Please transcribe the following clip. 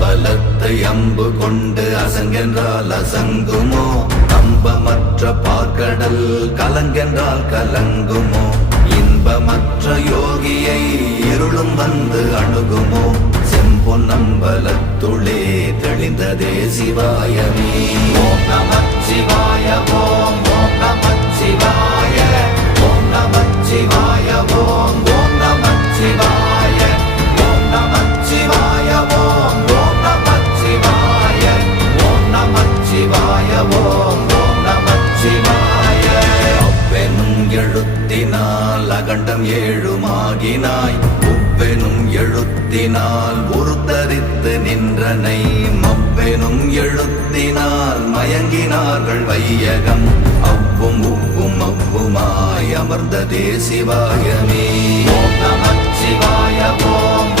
அம்பலத்தை அம்பு கொண்டு அசங்கென்றால் அசங்குமோ? நம்பமற்ற பார்க்கடல் கலங்கென்றால் கலங்குமோ? இன்பமற்ற யோகியை இருளும் வந்து அணுகுமோ? செம்பொன்னம்பலத்துளே தெளிந்ததே சிவாயமே. ஓம் நமச்சிவாய ஓம் ஓம் நமச்சிவாய ஓம் நமச்சிவாய ஓம் ஓம் நமச்சிவாய ஓம் நமச்சிவாய ஓம் ஓம் நமச்சிவாய ஓம் நமச்சிவாய ஓம் ஓம் நமச்சிவாய. அவ்வெனும் எழுத்தினால் அகண்டம் ஏழுமாகினாய், உவ்வெனும் எழுத்தினால் உருத்தரித்து நின்றனை, மவ்வெனும் எழுத்தினால் மயங்கினார்கள் வையகம். அவ்வும் உவ்வும் அவ்வுமாய் அமர்ந்ததே சிவாயமே. ஓம் நமச்சிவாய ஓம்